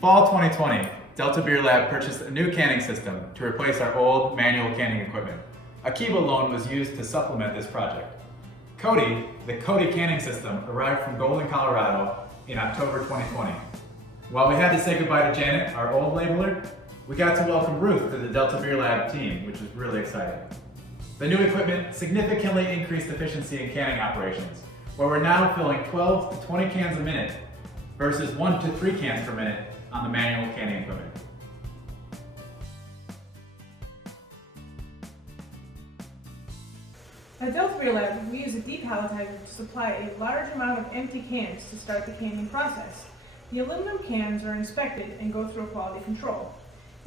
fall 2020, Delta Beer Lab purchased a new canning system to replace our old manual canning equipment. A Kiva loan was used to supplement this project. Cody, the Cody canning system, arrived from Golden, Colorado in October 2020. While we had to say goodbye to Janet, our old labeler, we got to welcome Ruth to the Delta Beer Lab team, which was really exciting. The new equipment significantly increased efficiency in canning operations, where we're now filling 12 to 20 cans a minute versus 1 to 3 cans per minute on the manual canning equipment. At Delta Beer Lab, we use a depalletizer to supply a large amount of empty cans to start the canning process. The aluminum cans are inspected and go through a quality control.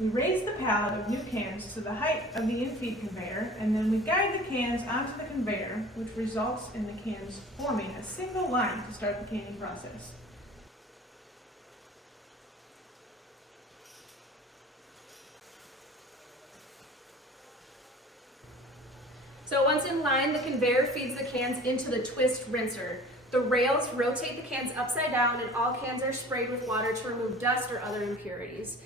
We raise the pallet of new cans to the height of the in-feed conveyor, and then we guide the cans onto the conveyor, which results in the cans forming a single line to start the canning process. So once in line, the conveyor feeds the cans into the twist rinser. The rails rotate the cans upside down and all cans are sprayed with water to remove dust or other impurities.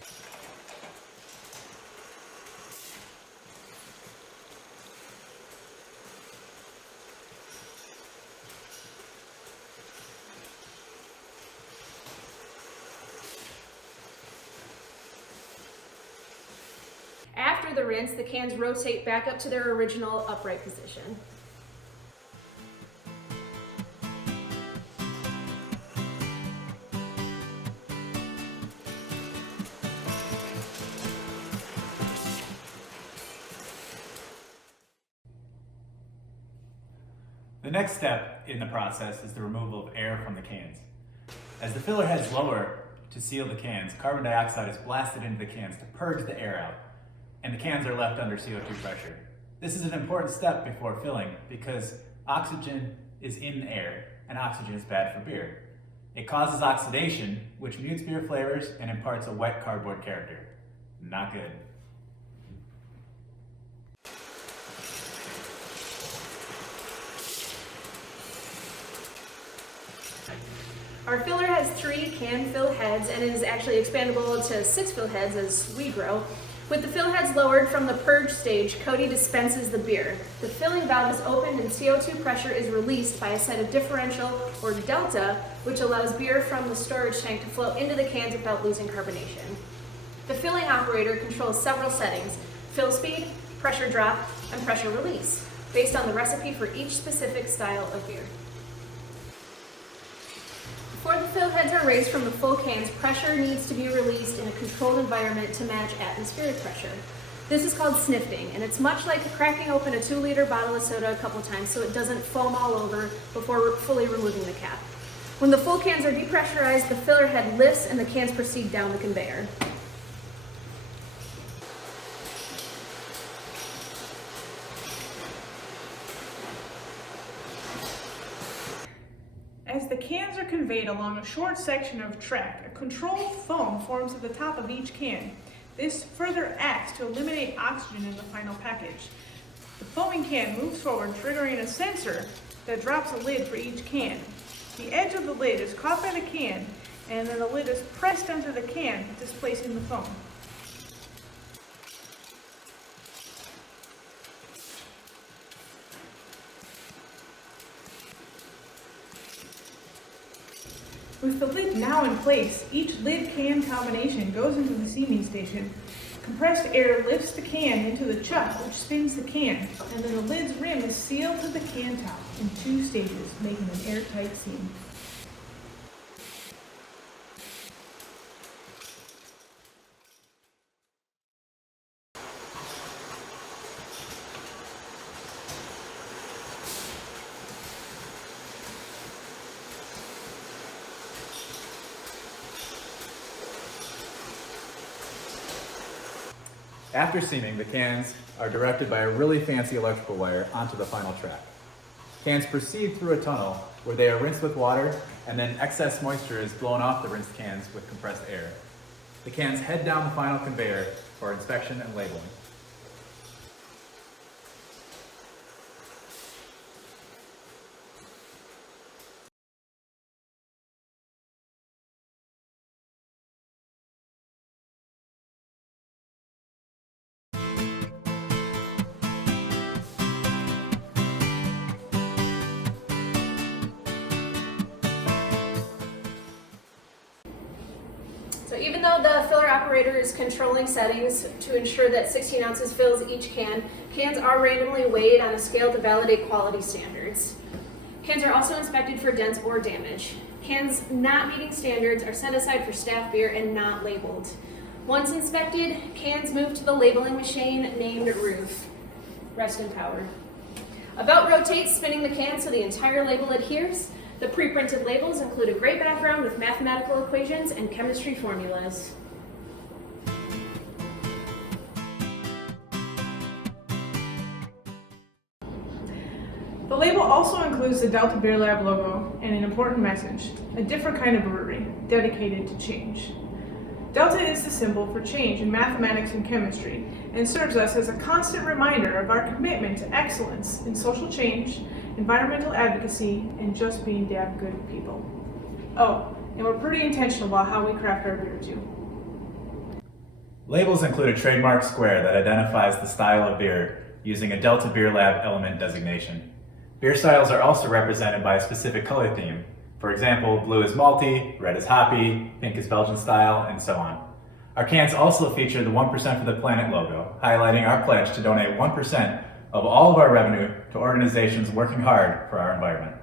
After the rinse, the cans rotate back up to their original upright position. The next step in the process is the removal of air from the cans. As the filler heads lower to seal the cans, carbon dioxide is blasted into the cans to purge the air out, and the cans are left under CO2 pressure. This is an important step before filling because oxygen is in the air, and oxygen is bad for beer. It causes oxidation, which mutes beer flavors and imparts a wet cardboard character. Not good. Our filler has 3 can fill heads and it is actually expandable to 6 fill heads as we grow. With the fill heads lowered from the purge stage, Cody dispenses the beer. The filling valve is opened and CO2 pressure is released by a set of differential or delta, which allows beer from the storage tank to flow into the cans without losing carbonation. The filling operator controls several settings: fill speed, pressure drop, and pressure release, based on the recipe for each specific style of beer. Before the fill heads are raised from the full cans, pressure needs to be released in a controlled environment to match atmospheric pressure. This is called snifting, and it's much like cracking open a 2-liter bottle of soda a couple times so it doesn't foam all over before fully removing the cap. When the full cans are depressurized, the filler head lifts and the cans proceed down the conveyor. As the cans are conveyed along a short section of track, a controlled foam forms at the top of each can. This further acts to eliminate oxygen in the final package. The foaming can moves forward, triggering a sensor that drops a lid for each can. The edge of the lid is caught by the can, and then the lid is pressed onto the can, displacing the foam. With the lid now in place, each lid-can combination goes into the seaming station. Compressed air lifts the can into the chuck, which spins the can, and then the lid's rim is sealed to the can top in 2 stages, making an airtight seam. After seaming, the cans are directed by a really fancy electrical wire onto the final track. Cans proceed through a tunnel where they are rinsed with water, and then excess moisture is blown off the rinsed cans with compressed air. The cans head down the final conveyor for inspection and labeling. So even though the filler operator is controlling settings to ensure that 16 ounces fills each can, cans are randomly weighed on a scale to validate quality standards. Cans are also inspected for dents or damage. Cans not meeting standards are set aside for staff beer and not labeled. Once inspected, cans move to the labeling machine named Roof. Rest in power. A belt rotates, spinning the can so the entire label adheres. The pre-printed labels include a great background with mathematical equations and chemistry formulas. The label also includes the Delta Beer Lab logo and an important message, a different kind of brewery, dedicated to change. Delta is the symbol for change in mathematics and chemistry and serves us as a constant reminder of our commitment to excellence in social change, environmental advocacy, and just being damn good people. Oh, and we're pretty intentional about how we craft our beer too. Labels include a trademark square that identifies the style of beer using a Delta Beer Lab element designation. Beer styles are also represented by a specific color theme. For example, blue is malty, red is hoppy, pink is Belgian style, and so on. Our cans also feature the 1% for the Planet logo, highlighting our pledge to donate 1% of all of our revenue to organizations working hard for our environment.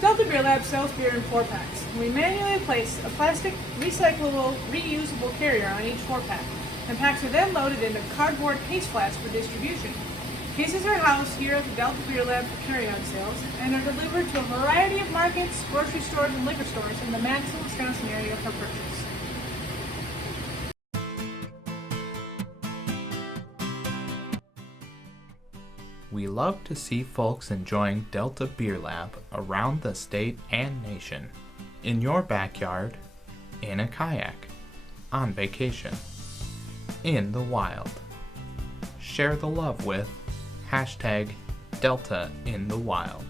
Delta Beer Lab sells beer in 4-packs. We manually place a plastic, recyclable, reusable carrier on each 4-pack, and packs are then loaded into cardboard case flats for distribution. Cases are housed here at the Delta Beer Lab for carry-on sales and are delivered to a variety of markets, grocery stores, and liquor stores in the Madison, Wisconsin area for purchase. We love to see folks enjoying Delta Beer Lab around the state and nation. In your backyard, in a kayak, on vacation, in the wild. Share the love with #DeltaInTheWild.